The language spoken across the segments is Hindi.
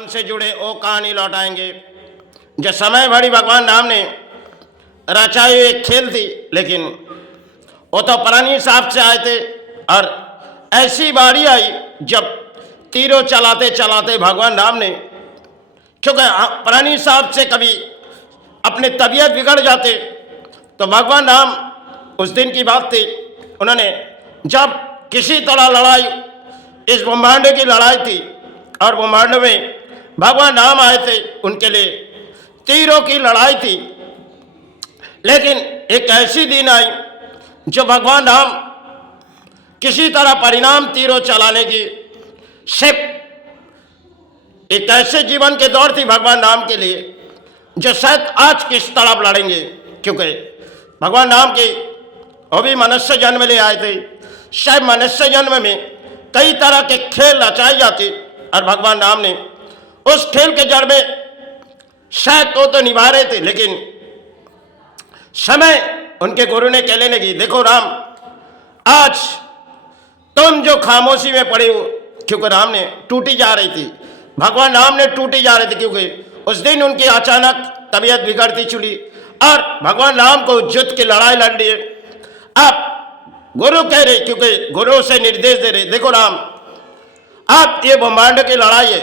राम से जुड़े वो कहानी लौटाएंगे जो समय भरी भगवान राम ने रचाई हुई एक खेल थी। लेकिन वो तो पुरानी हिसाब से आए थे और ऐसी बारी आई जब तीरों चलाते चलाते भगवान राम ने, क्योंकि पुरानी हिसाब से कभी अपने तबीयत बिगड़ जाते, तो भगवान राम उस दिन की बात थी, उन्होंने जब किसी तरह लड़ाई, इस ब्रह्मांड की लड़ाई थी और ब्रह्मांड में भगवान राम आए थे, उनके लिए तीरों की लड़ाई थी। लेकिन एक ऐसी दिन आई जो भगवान राम किसी तरह परिणाम तीरों चलाने की सिर्फ एक ऐसे जीवन के दौर थी भगवान राम के लिए जो शायद आज किस तरफ लड़ेंगे, क्योंकि भगवान राम के वो भी मनुष्य जन्म ले आए थे। शायद मनुष्य जन्म में कई तरह के खेल रचाए जाते और भगवान राम ने उस खेल के जड़ में शायद तो निभा रहे थे। लेकिन समय उनके गुरु ने कहने लगी, देखो राम, आज तुम जो खामोशी में पड़े हो, क्योंकि राम ने टूटी जा रही थी, भगवान राम ने टूटी जा रहे थे, क्योंकि उस दिन उनकी अचानक तबीयत बिगड़ती चली और भगवान राम को युद्ध की लड़ाई लड़ रही है। आप गुरु कह रहे, क्योंकि गुरु से निर्देश दे रहे, देखो राम, आप ये ब्रह्मांड की लड़ाई है,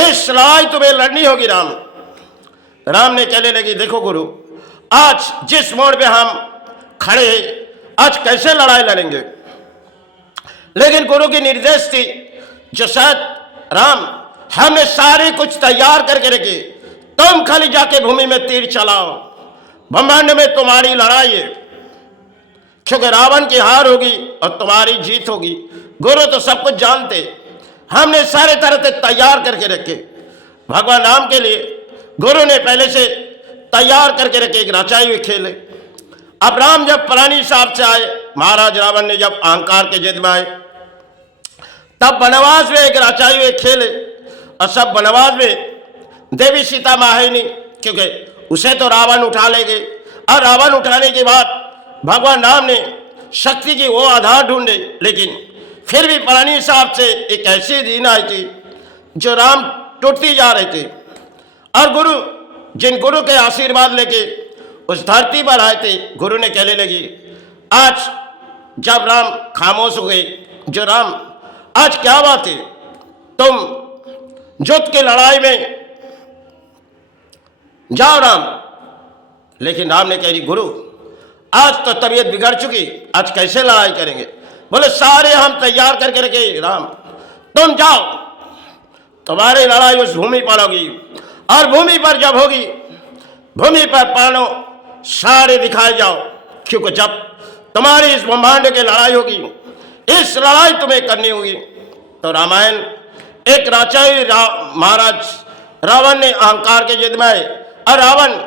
इस लड़ाई तुम्हें लड़नी होगी। राम ने कहने लगी, देखो गुरु, आज जिस मोड़ पे हम खड़े हैं, आज कैसे लड़ाई लड़ेंगे। लेकिन गुरु की निर्देश थी जो शायद राम, हमने सारे कुछ तैयार करके रखे, तुम खाली जाके भूमि में तीर चलाओ, ब्रह्मांड में तुम्हारी लड़ाई है, क्योंकि रावण की हार होगी और तुम्हारी जीत होगी। गुरु तो सब कुछ जानते, हमने सारे तरह से तैयार करके रखे। भगवान राम के लिए गुरु ने पहले से तैयार करके रखे एक रचाई हुई खेल है। अब राम जब पुरानी हिसाब से आए, महाराज रावण ने जब अहंकार के जिद में आए, तब वनवास में एक रचाई हुई खेल है और सब वनवास में देवी सीता माहिनी, क्योंकि उसे तो रावण उठा ले गए और रावण उठाने के बाद भगवान राम ने शक्ति की वो आधार ढूंढे। लेकिन फिर भी पुरानी हिसाब से एक ऐसी दिन आई थी जो राम टूटती जा रहे थे और गुरु, जिन गुरु के आशीर्वाद लेके उस धरती पर आए थे, गुरु ने कहने लगी, आज जब राम खामोश हो गए, जो राम, आज क्या बात है, तुम युद्ध की लड़ाई में जाओ राम। लेकिन राम ने कह रही, गुरु, आज तो तबीयत बिगड़ चुकी, आज कैसे लड़ाई करेंगे। बोले, सारे हम तैयार करके रखे राम, तुम जाओ, तुम्हारी लड़ाई उस भूमि पर होगी और भूमि पर जब होगी, भूमि पर प्राणों सारे दिखाए जाओ, क्योंकि जब तुम्हारी इस ब्रह्मांड की लड़ाई होगी, इस लड़ाई तुम्हें करनी होगी। तो रामायण एक रचाई महाराज रावण ने अहंकार के जिद में आए और रावण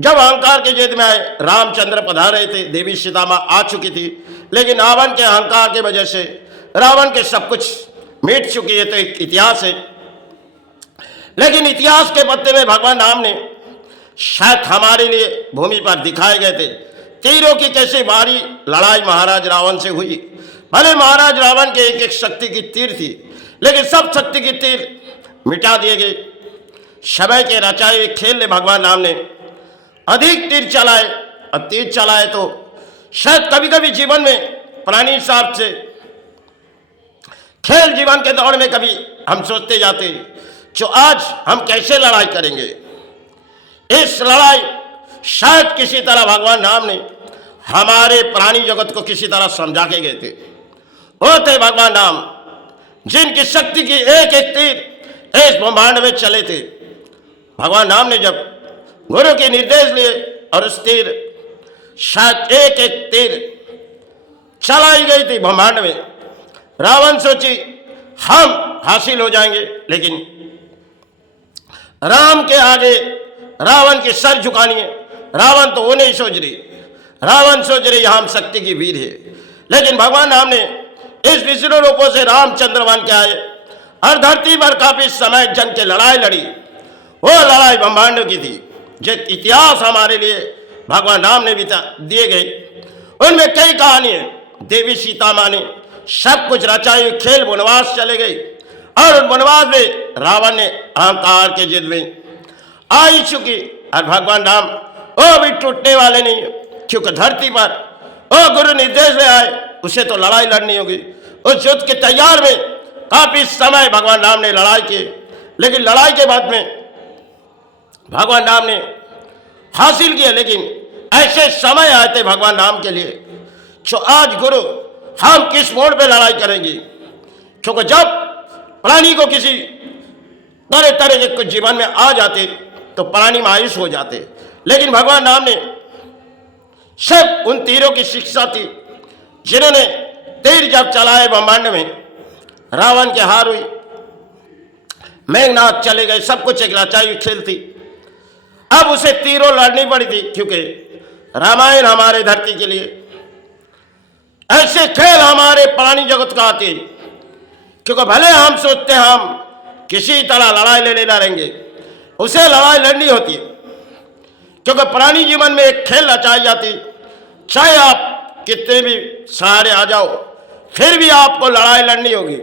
जब अहंकार के जिद में आए, रामचंद्र पधार रहे थे, देवी सीता माँ आ चुकी थी, लेकिन रावण के अहंकार की वजह से रावण के सब कुछ मिट चुकी है। तो एक इतिहास है, लेकिन इतिहास के पत्ते में भगवान राम ने शायद हमारे लिए भूमि पर दिखाए गए थे तीरों की कैसे भारी लड़ाई महाराज रावण से हुई। भले महाराज रावण के एक एक शक्ति की तीर थी, लेकिन सब शक्ति की तीर मिटा दिए गए। समय के रचाए खेल ने भगवान राम ने अधिक तीर चलाए और तीर चलाए तो शायद कभी कभी जीवन में पुरानी हिसाब से खेल जीवन के दौर में कभी हम सोचते जाते जो आज हम कैसे लड़ाई करेंगे। इस लड़ाई शायद किसी तरह भगवान राम ने हमारे प्राणी जगत को किसी तरह समझा के गए थे। वो थे भगवान राम जिनकी शक्ति की एक एक तीर इस ब्रह्मांड में चले थे। भगवान राम ने जब गुरु के निर्देश लिए और उस तीर, शायद एक एक तीर चलाई गई थी ब्रह्मांड में, रावण सोची हम हासिल हो जाएंगे, लेकिन राम के आगे रावण की सर झुकानी है। रावण तो वो नहीं सोच रही, रावण सोच रही हम शक्ति की वीर है। लेकिन भगवान राम ने इस विष्णु रूपों से रामचंद्र बन के आए और धरती पर काफी समय जंग की लड़ाई लड़ी। वो लड़ाई ब्रह्मांड की थी, जो इतिहास हमारे लिए भगवान राम ने बिता दिए गए। उनमें कई कहानी है। देवी सीता माँ ने सब कुछ रचाई, खेल वनवास चले गए और वनवास में रावण ने अहंकार के जिद में आई चुकी और भगवान राम वो भी टूटने वाले नहीं, क्योंकि धरती पर वो गुरु निर्देश में आए, उसे तो लड़ाई लड़नी होगी। उस युद्ध के तैयार में काफी समय भगवान राम ने लड़ाई की, लेकिन लड़ाई के बाद में भगवान राम ने हासिल किया। लेकिन ऐसे समय आए थे भगवान राम के लिए, जो आज गुरु हम किस मोड़ पे लड़ाई करेंगे, क्योंकि जब प्राणी को किसी तरह तरह के कुछ जीवन में आ जाते तो प्राणी मायूस हो जाते, लेकिन भगवान राम ने सब उन तीरों की शिक्षा थी जिन्होंने तीर जब चलाए ब्रह्मांड में, रावण की हार हुई, मेघनाथ चले गए, सब कुछ एक रचाई खेल थी। अब उसे तीरों लड़नी पड़ी थी, क्योंकि रामायण हमारे धरती के लिए ऐसे खेल हमारे प्राणी जगत का आते, क्योंकि भले हम सोचते हैं हम किसी तरह लड़ाई लड़ेंगे, उसे लड़ाई लड़नी होती है, क्योंकि प्राणी जीवन में एक खेल रचाई जाती। चाहे आप कितने भी सहारे आ जाओ, फिर भी आपको लड़ाई लड़नी होगी।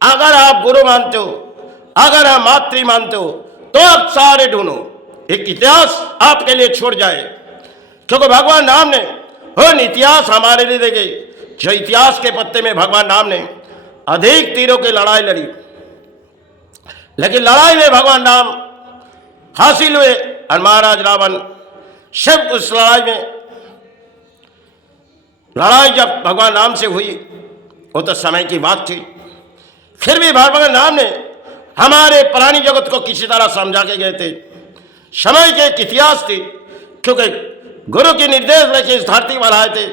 अगर आप गुरु मानते हो, अगर आप मातृ मानते हो, तो आप सहारे ढूंढो, एक इतिहास आपके लिए छोड़ जाए, क्योंकि भगवान राम ने वो इतिहास हमारे लिए दे गई, जो इतिहास के पत्ते में भगवान राम ने अधिक तीरों की लड़ाई लड़ी, लेकिन लड़ाई में भगवान राम हासिल हुए और महाराज रावण सब उस लड़ाई जब भगवान राम से हुई, वो तो समय की बात थी, फिर भी भगवान राम ने हमारे प्राणी जगत को किसी तरह समझा के गए थे। समय के एक इतिहास थी, क्योंकि गुरु के निर्देश लेके इस धरती पर आए थे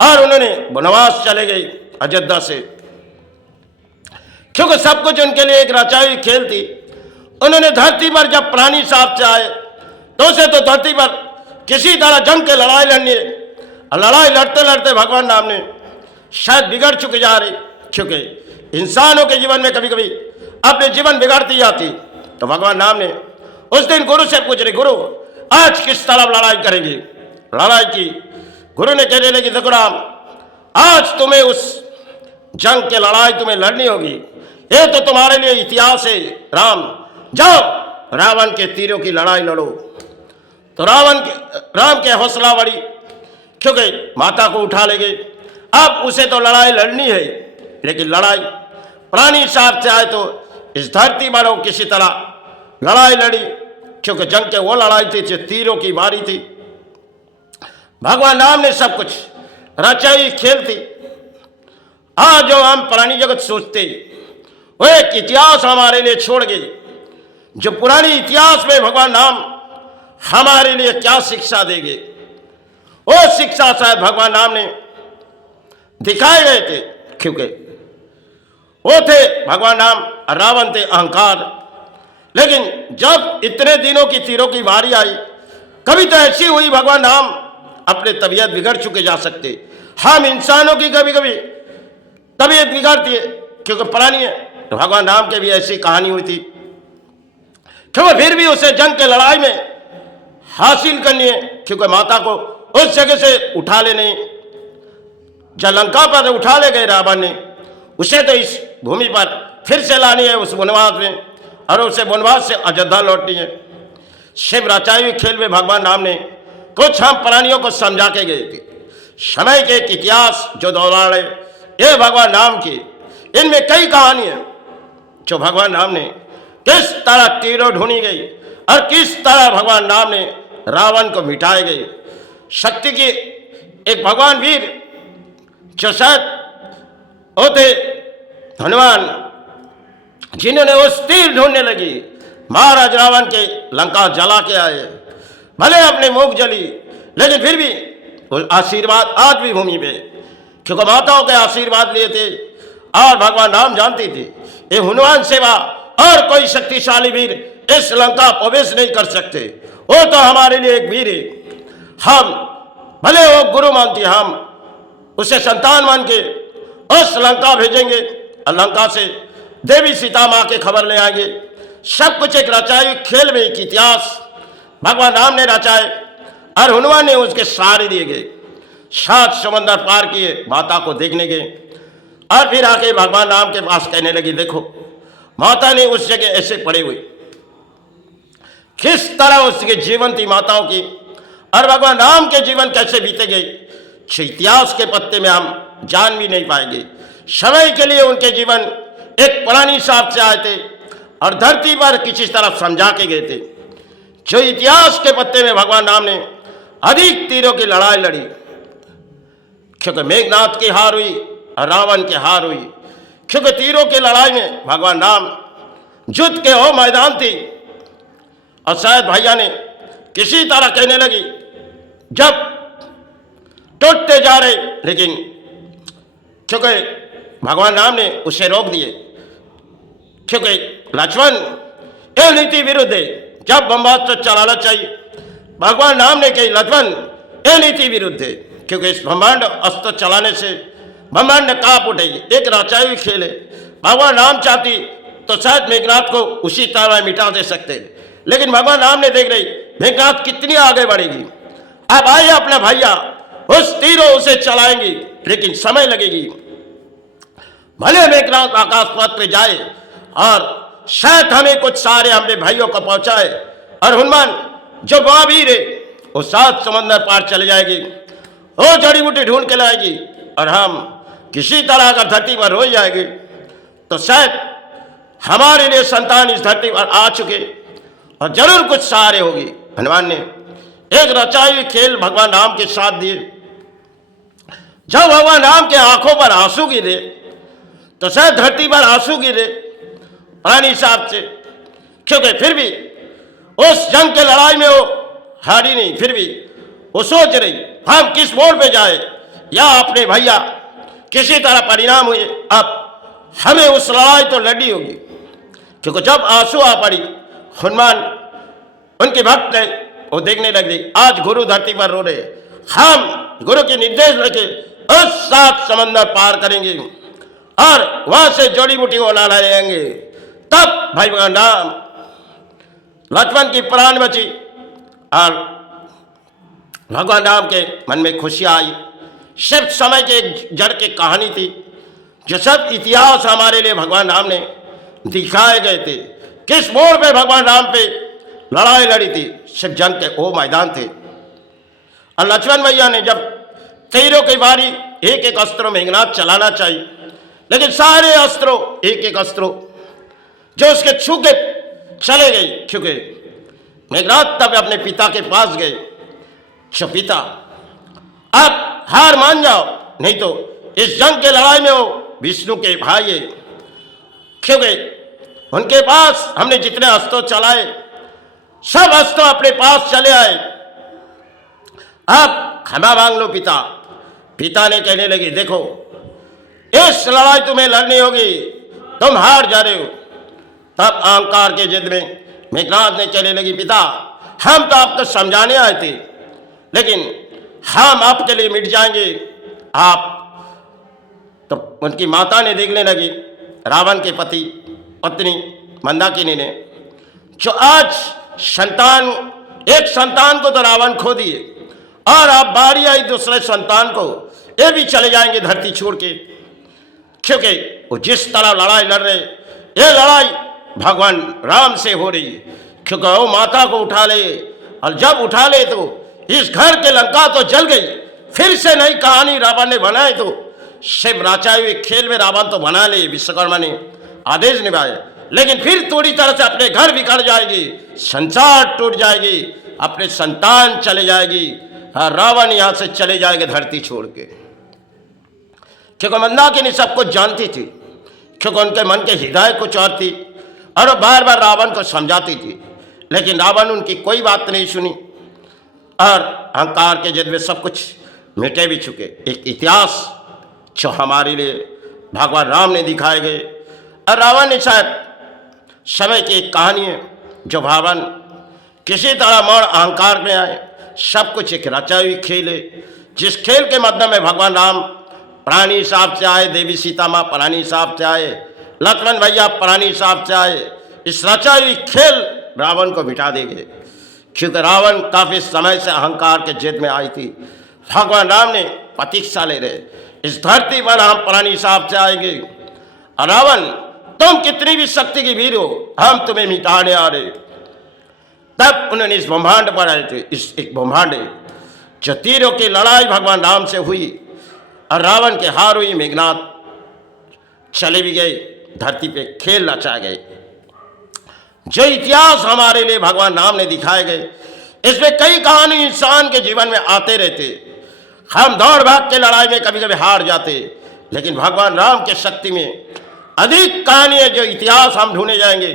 और उन्होंने वनवास चले गए अयोध्या से, क्योंकि सब कुछ उनके लिए एक रचाई खेल थी। उन्होंने धरती पर जब प्राणी साहब से आए तो उसे तो धरती पर किसी तरह जंग के लड़ाई लड़नी है, और लड़ाई लड़ते लड़ते भगवान राम ने शायद बिगड़ चुके जा रही, क्योंकि इंसानों के जीवन में कभी कभी अपने जीवन बिगाड़ती जाती। तो भगवान राम ने उस दिन गुरु से पूछ रहे, गुरु आज किस तरफ लड़ाई करेंगे? लड़ाई की गुरु ने कहने लगी, देखो राम, आज तुम्हें उस जंग के लड़ाई तुम्हें लड़नी होगी, ये तो तुम्हारे लिए इतिहास है। राम जाओ रावण के तीरों की लड़ाई लड़ो। तो राम के हौसला बढ़ी, क्योंकि माता को उठा ले गए, अब उसे तो लड़ाई लड़नी है, लेकिन लड़ाई प्राणी साहब से आए तो इस धरती पर वो किसी तरह लड़ाई लड़ी, क्योंकि जंग के वो लड़ाई थी जो तीरों की बारी थी। भगवान राम ने सब कुछ रचाई खेल थी। आज जो हम प्राणी जगत सोचते, वो एक इतिहास हमारे लिए छोड़ गई, जो पुरानी इतिहास में भगवान राम हमारे लिए क्या शिक्षा देंगे, वो शिक्षा शायद भगवान राम ने दिखाए गए थे, क्योंकि वो थे भगवान राम, रावण थे अहंकार। लेकिन जब इतने दिनों की तीरों की बारी आई, कभी तो ऐसी हुई भगवान राम अपने तबीयत बिगड़ चुके जा सकते। हम इंसानों की कभी कभी तबीयत बिगड़ती है, क्योंकि प्राणी है। तो भगवान राम के भी ऐसी कहानी हुई थी, क्योंकि फिर भी उसे जंग के लड़ाई में हासिल करनी है, क्योंकि माता को उस जगह से उठा लेने, जब लंका पर उठा ले गए रावण ने, उसे तो इस भूमि पर फिर से लानी है उस वनवास में, और उसे वनवास से अयोध्या लौटनी है। शिव रचाई हुई खेल में भगवान राम ने कुछ हम प्राणियों को समझा के गए थे। समय के एक इतिहास जो दौरान है, ये भगवान राम की, इनमें कई कहानियां जो भगवान राम ने किस तरह तीरों ढूंढी गई और किस तरह भगवान राम ने रावण को मिटाए गए। शक्ति की एक भगवान वीर जो शायद होते हनुमान, जिन्होंने उस तीर ढूंढने लगी, महाराज रावण के लंका जला के आए, भले अपने मुख जली, लेकिन फिर भी वो आशीर्वाद आज भी भूमि पे, क्योंकि माताओं के आशीर्वाद लिए थे। और भगवान राम जानते थे ये हनुमान सेवा और कोई शक्तिशाली वीर इस लंका प्रवेश नहीं कर सकते, वो तो हमारे लिए एक वीर है। हम भले वो गुरु मानते, हम उसे संतान मान के उस लंका भेजेंगे और लंका से देवी सीता माँ के खबर ले आएंगे। सब कुछ एक रचाई खेल में एक इतिहास भगवान राम ने रचाए और हनुमान ने उसके सहारे दिए गए। 7 समंदर पार किए, माता को देखने गए और फिर आके भगवान राम के पास कहने लगी, देखो माता ने उस जगह ऐसे पड़े हुए, किस तरह उसके जीवन थी माताओं की, और भगवान राम के जीवन कैसे बीते गए, इतिहास के पत्ते में हम जान भी नहीं पाएंगे। समय के लिए उनके जीवन एक पुरानी साहब से आए थे और धरती पर किसी तरह समझा के गए थे। जो इतिहास के पत्ते में भगवान राम ने अधिक तीरों की लड़ाई लड़ी, क्योंकि मेघनाथ की हार हुई और रावण की हार हुई, क्योंकि तीरों की लड़ाई में भगवान राम युद्ध के हो मैदान थी। और शायद भैया ने किसी तरह कहने लगी, जब टूटते जा रहे, लेकिन क्योंकि भगवान राम ने उसे रोक दिए, क्योंकि लक्ष्मण ये नीति विरुद्ध है, जब ब्रह्मास्त्र चलाना चाहिए। भगवान राम ने कही लक्ष्मण ये नीति विरुद्ध है, क्योंकि इस ब्रह्मांड अस्त्र चलाने से ब्रह्मांड कांप उठेगी, एक रचाई खेल है। भगवान राम चाहती तो शायद मेघनाथ को उसी तरह मिटा दे सकते, लेकिन भगवान राम ने देख रही मेघनाथ कितनी आगे बढ़ेगी। अब आइए अपना भैया उस तीरों उसे चलाएंगी, लेकिन समय लगेगी। भले मेघनाथ आकाश पथ पे जाए और शायद हमें कुछ सारे हमने भाइयों को पहुंचाए, और हनुमान जो महावीर है वो 7 समंदर पार चले जाएगी, वो जड़ी बूटी ढूंढ के लाएगी, और हम किसी तरह अगर धरती पर हो जाएगी तो शायद हमारे लिए संतान इस धरती पर आ चुके और जरूर कुछ सहारे होगी। हनुमान ने एक रचाई हुई खेल भगवान राम के साथ दिए। जब भगवान राम के आंखों पर आंसू गिरे तो शायद धरती पर आंसू गिरे प्राणी साहब से, क्योंकि फिर भी उस जंग के लड़ाई में वो हारी नहीं, फिर भी वो सोच रही हम किस मोड़ पे जाए, या अपने भैया किसी तरह परिणाम हुए, अब हमें उस लड़ाई तो लड़ी होगी। क्योंकि जब आंसू आ पड़ी, हनुमान उनके भक्त है वो देखने लग गई, आज गुरु धरती पर रो रहे, हम गुरु के निर्देश लेके उस 7 समंदर पार करेंगे और वहां से जड़ी बूटी को ला लाएंगे। तब भाई भगवान राम लक्ष्मण की प्राण बची और भगवान राम के मन में खुशियां आई। सिर्फ समय के जड़ की कहानी थी, जो सब इतिहास हमारे लिए भगवान राम ने दिखाए गए थे। किस मोड़ पे भगवान राम पे लड़ाई लड़ी थी, सिर्फ जंग के वो मैदान थे। और लक्ष्मण भैया ने जब तीरों की बारी एक एक अस्त्रों मेघनाथ चलाना चाहिए, लेकिन सारे अस्त्रों एक एक अस्त्रों जो उसके छू के चले गई, क्योंकि मेघनाथ तब अपने पिता के पास गए, जो पिता आप हार मान जाओ, नहीं तो इस जंग के लड़ाई में वो विष्णु के भाई है, क्योंकि उनके पास हमने जितने अस्त्र चलाए सब अस्त्र अपने पास चले आए, आप क्षमा मांग लो पिता। पिता ने कहने लगे, देखो इस लड़ाई तुम्हें लड़नी होगी, तुम हार जा रहे हो। तब अहंकार के जिद में मेघनाथ ने कहने लगी, पिता हम तो आपको समझाने आए थे, लेकिन हम आपके लिए मिट जाएंगे। आप तो उनकी माता ने देखने लगी, रावण के पति पत्नी मंदाकिनी ने, जो आज एक संतान को तो रावण खो दिए, और अब बारी आई दूसरे संतान को, ये भी चले जाएंगे धरती छोड़ के, क्योंकि वो जिस तरह लड़ाई लड़ रहे, ये लड़ाई भगवान राम से हो रही, क्योंकि वो माता को उठा ले, और जब उठा ले तो इस घर के लंका तो जल गई। फिर से नई कहानी रावण ने बनाई, तो शिव रचाए हुए खेल में रावण तो बना ले, विश्वकर्मा ने आदेश निभाए, लेकिन फिर थोड़ी तरह से अपने घर बिखर जाएगी, संसार टूट जाएगी, अपने संतान चले जाएगी, और रावण यहां से चले जाएंगे धरती छोड़ के। क्योंकि मंदाकिनी सब कुछ जानती थी, क्योंकि उनके मन के हृदय कुछ और थी, और वो बार बार रावण को समझाती थी, लेकिन रावण उनकी कोई बात नहीं सुनी, और अहंकार के जिद में सब कुछ मिटे भी चुके। एक इतिहास जो हमारे लिए भगवान राम ने दिखाए गए, और रावण ने शायद समय की एक कहानी है, जो भगवान किसी तरह मौन अहंकार में आए, सब कुछ एक रचाई हुई खेल है, जिस खेल के माध्यम में भगवान राम प्राणी हिसाब से आए, देवी सीता माँ प्राणी हिसाब से आए, लक्ष्मण भैया प्राणी हिसाब से आए। इस रचाई हुई खेल रावण को मिटा देंगे, क्योंकि रावण काफी समय से अहंकार के जिद में आई थी। भगवान राम ने प्रतीक्षा ले रहे, इस धरती पर हम प्राणी हिसाब से आएंगे, और रावण तुम कितनी भी शक्ति की वीर हो, हम तुम्हें मिटाने आ रहे। तब उन्होंने इस ब्रह्मांड पर आए थे। इस एक ब्रह्मांड है जो तीरों की लड़ाई भगवान राम से हुई और रावण के हार हुई। मेघनाथ चले भी गए, धरती पे खेल रचा गए। जो इतिहास हमारे लिए भगवान राम ने दिखाए गए, इसमें कई कहानी इंसान के जीवन में आते रहते। हम दौड़ भाग के लड़ाई में कभी कभी हार जाते, लेकिन भगवान राम के शक्ति में अधिक कहानी है जो इतिहास हम ढूंढे जाएंगे।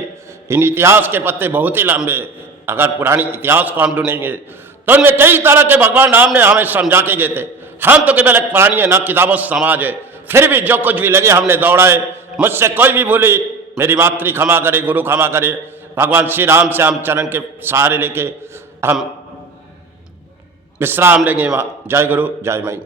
इन इतिहास के पत्ते बहुत ही लंबे। अगर पुरानी इतिहास को हम ढूंढेंगे तो उनमें कई तरह के भगवान राम ने हमें समझा के गए थे। हम तो केवल एक प्राणी है, ना किताबों समाज है। फिर भी जो कुछ भी लगे हमने दौड़ाए। मुझसे कोई भी भूली मेरी मातृ क्षमा करे, गुरु क्षमा करे। भगवान श्री राम से हम चरण के सहारे लेके हम विश्राम लेंगे। जय गुरु, जय माई।